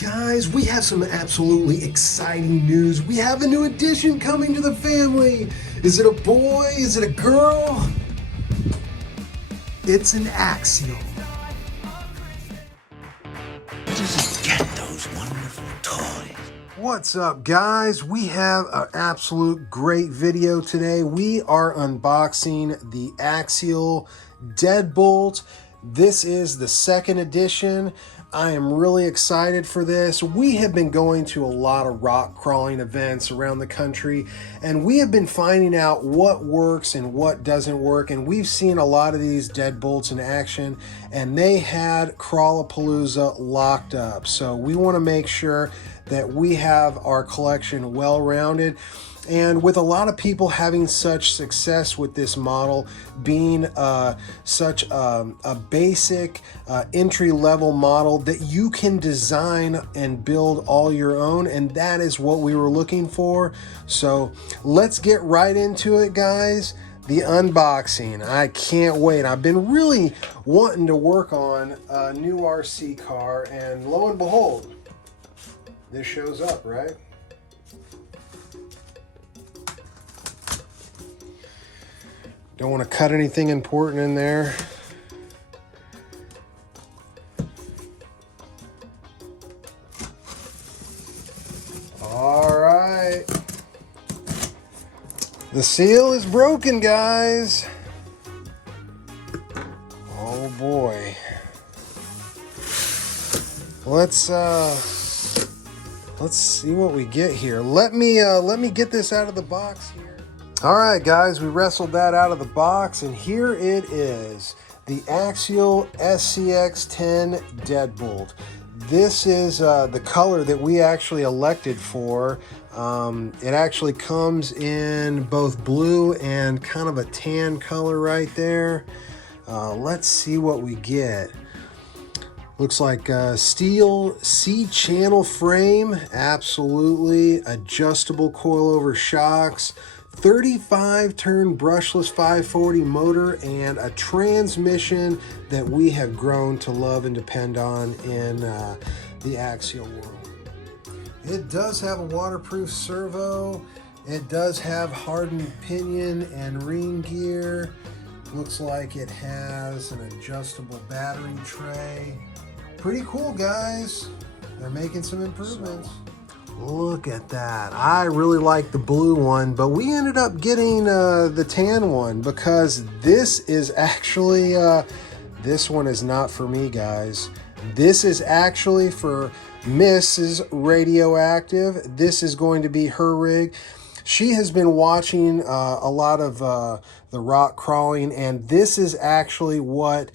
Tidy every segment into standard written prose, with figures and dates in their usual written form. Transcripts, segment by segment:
Guys, we have some absolutely exciting news. We have a new addition coming to the family. Is it a boy? Is it a girl? It's an Axial. Just get those wonderful toys. What's up, guys? We have an absolute great video today. We are unboxing the Axial Deadbolt. This is the second edition. I am really excited for this. We have been going to a lot of rock crawling events around the country, and we have been finding out what works and what doesn't work, and we've seen a lot of these deadbolts in action, and they had Crawlapalooza locked up. So we want to make sure that we have our collection well-rounded. And with a lot of people having such success with this model, being such a basic entry-level model that you can design and build all your own, and that is what we were looking for. So let's get right into it, guys. The unboxing. I can't wait. I've been really wanting to work on a new RC car, and lo and behold, this shows up, right? Don't want to cut anything important in there. All right. The seal is broken, guys. Oh boy. Let's see what we get here. Let me get this out of the box here. All right, guys, we wrestled that out of the box, and here it is, the Axial SCX10 Deadbolt. This is the color that we actually elected for. It actually comes in both blue and kind of a tan color right there. Let's see what we get. Looks like steel C-channel frame, absolutely. Adjustable coilover shocks. 35-turn brushless 540 motor, and a transmission that we have grown to love and depend on in the Axial world. It does have a waterproof servo. It does have hardened pinion and ring gear. Looks like it has an adjustable battery tray. Pretty cool, guys. They're making some improvements. Look at that. I really like the blue one, but we ended up getting the tan one because this is actually, this one is not for me, guys. This is actually for Mrs. Radioactive. This is going to be her rig. She has been watching a lot of the rock crawling, and this is actually what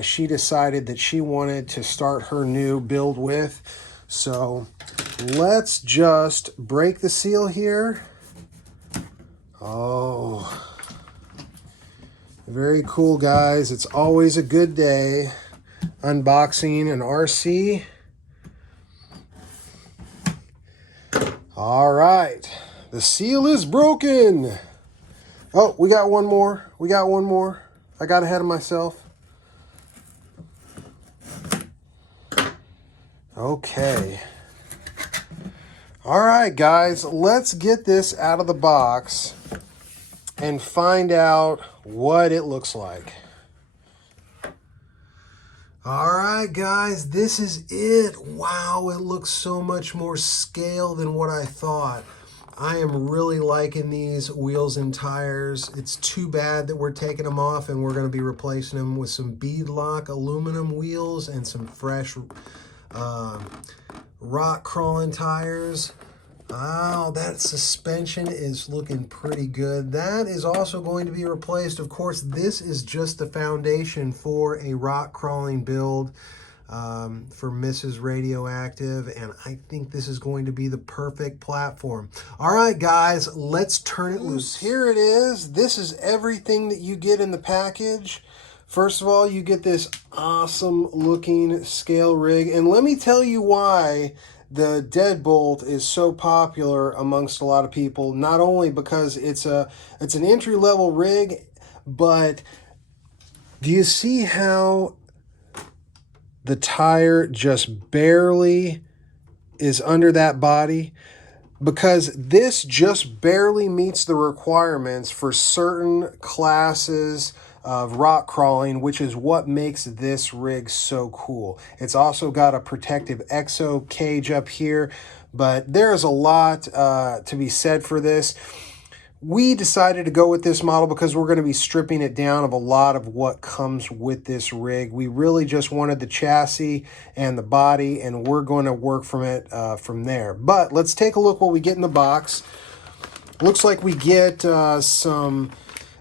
she decided that she wanted to start her new build with. So let's just break the seal here. Oh, very cool, guys. It's always a good day unboxing an RC. All right, the seal is broken. Oh, we got one more. We got one more. I got ahead of myself. Okay. All right, guys, let's get this out of the box and find out what it looks like. All right, guys, this is it. Wow, it looks so much more scale than what I thought. I am really liking these wheels and tires. It's too bad that we're taking them off and we're going to be replacing them with some beadlock aluminum wheels and some fresh rock crawling tires. Wow, that suspension is looking pretty good. That is also going to be replaced. Of course, this is just the foundation for a rock crawling build for Mrs. Radioactive, and I think this is going to be the perfect platform. All right, guys, let's turn it loose. Here it is. This is everything that you get in the package. First of all, you get this awesome looking scale rig, and let me tell you why the Deadbolt is so popular amongst a lot of people. Not only because it's an entry-level rig, but do you see how the tire just barely is under that body, because this just barely meets the requirements for certain classes of rock crawling, which is what makes this rig so cool. It's also got a protective exo cage up here, but there is a lot to be said for this. We decided to go with this model because we're going to be stripping it down of a lot of what comes with this rig. We really just wanted the chassis and the body, and we're going to work from it from there. But let's take a look what we get in the box. Looks like we get some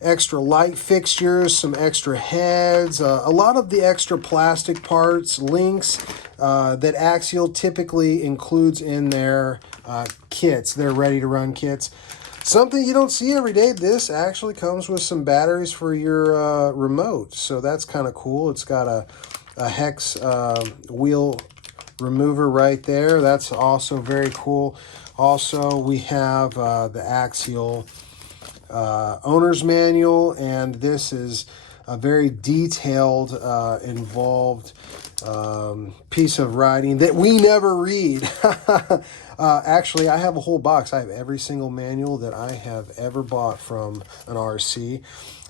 extra light fixtures, some extra heads, a lot of the extra plastic parts, links that Axial typically includes in their kits, their ready-to-run kits. Something you don't see every day. This actually comes with some batteries for your remote, so that's kind of cool. It's got a hex wheel remover right there. That's also very cool. Also, we have the Axial owner's manual, and this is a very detailed, involved piece of writing that we never read. Actually, I have a whole box. I have every single manual that I have ever bought from an RC.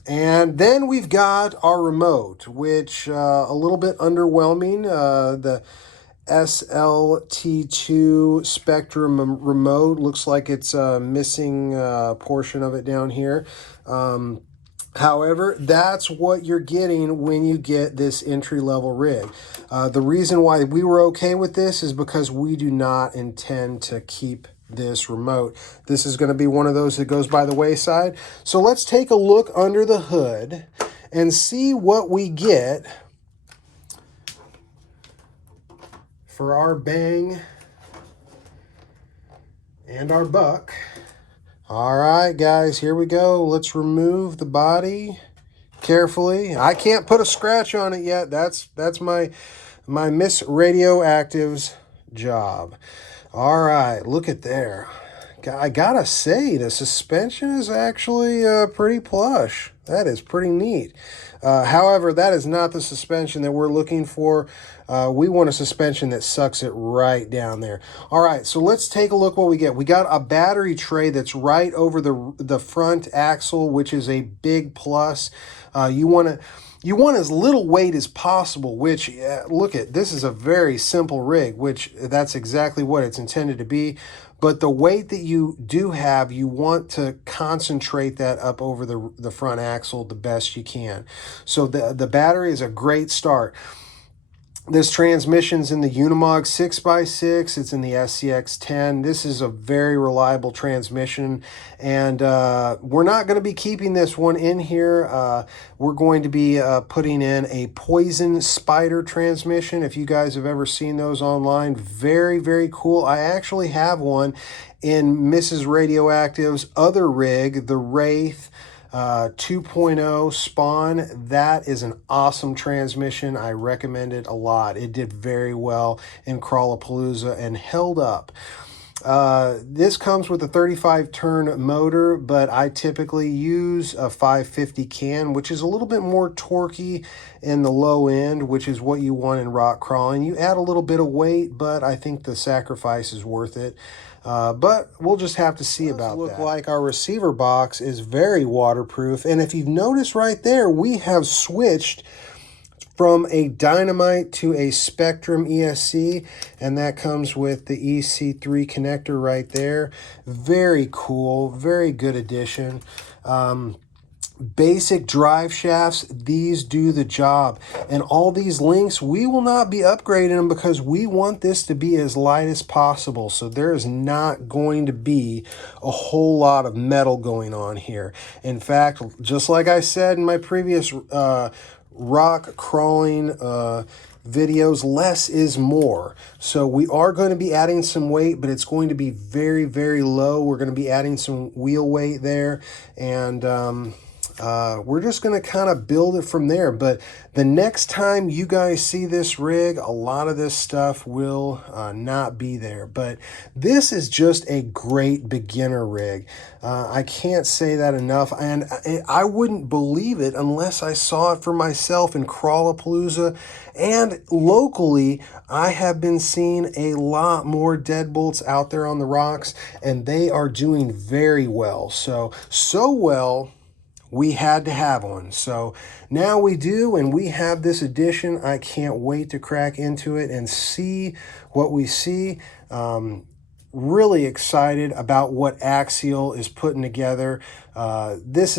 And then we've got our remote, which a little bit underwhelming. The SLT2 Spectrum remote looks like it's missing a portion of it down here. However, that's what you're getting when you get this entry-level rig. The reason why we were okay with this is because we do not intend to keep this remote. This is going to be one of those that goes by the wayside. So let's take a look under the hood and see what we get for our bang and our buck. All right, guys, here we go. Let's remove the body carefully. I can't put a scratch on it yet. That's my Miss Radioactive's job. All right, look at there. I gotta say, the suspension is actually pretty plush. That is pretty neat. However, that is not the suspension that we're looking for. We want a suspension that sucks it right down there. All right, so let's take a look what we get. We got a battery tray that's right over the front axle, which is a big plus. You want as little weight as possible, which, look at, this is a very simple rig, which that's exactly what it's intended to be. But the weight that you do have, you want to concentrate that up over the front axle the best you can. So the battery is a great start. This transmission's in the Unimog 6x6. It's in the SCX10. This is a very reliable transmission, and we're not going to be keeping this one in here. We're going to be putting in a Poison Spider transmission. If you guys have ever seen those online, very, very cool. I actually have one in Mrs. Radioactive's other rig, the Wraith 2.0 Spawn. That is an awesome transmission. I recommend it a lot. It did very well in Crawlapalooza and held up. This comes with a 35 turn motor, but I typically use a 550 can, which is a little bit more torquey in the low end, which is what you want in rock crawling. You add a little bit of weight, but I think the sacrifice is worth it. But we'll just have to see about that. Look like our receiver box is very waterproof, and if you've noticed right there, we have switched from a Dynamite to a Spectrum ESC, and that comes with the EC3 connector right there. Very cool, very good addition. Basic drive shafts, these do the job. And all these links, we will not be upgrading them because we want this to be as light as possible. So there is not going to be a whole lot of metal going on here. In fact, just like I said in my previous rock crawling videos, less is more. So we are going to be adding some weight, but it's going to be very, very low. We're going to be adding some wheel weight there, and we're just going to kind of build it from there. But the next time you guys see this rig, a lot of this stuff will not be there. But this is just a great beginner rig. I can't say that enough. And I wouldn't believe it unless I saw it for myself in Crawlapalooza. And locally, I have been seeing a lot more deadbolts out there on the rocks, and they are doing very well. So well, we had to have one. So now we do, and we have this edition. I can't wait to crack into it and see what we see. Really excited about what Axial is putting together. This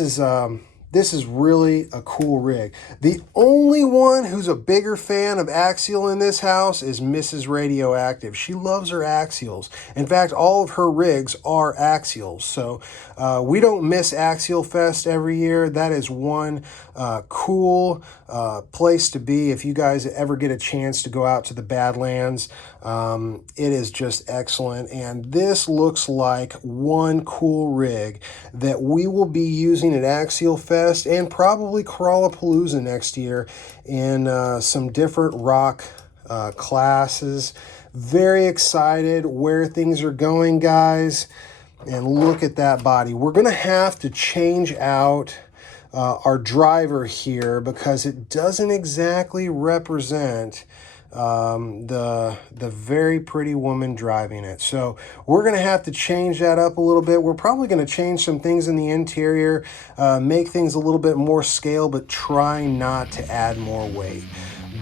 is really a cool rig. The only one who's a bigger fan of Axial in this house is Mrs. Radioactive. She loves her Axials. In fact, all of her rigs are Axials. So we don't miss Axial Fest every year. That is one cool place to be if you guys ever get a chance to go out to the Badlands. It is just excellent. And this looks like one cool rig that we will be using at Axial Fest and probably Crawlapalooza next year in some different rock classes. Very excited where things are going, guys. And look at that body. We're going to have to change out our driver here because it doesn't exactly represent the very pretty woman driving it. So we're going to have to change that up a little bit. We're probably going to change some things in the interior, make things a little bit more scale, but try not to add more weight.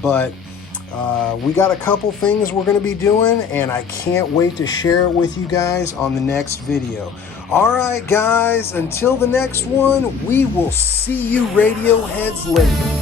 But we got a couple things we're going to be doing, and I can't wait to share it with you guys on the next video. All right, guys, until the next one, we will see you Radioheads later.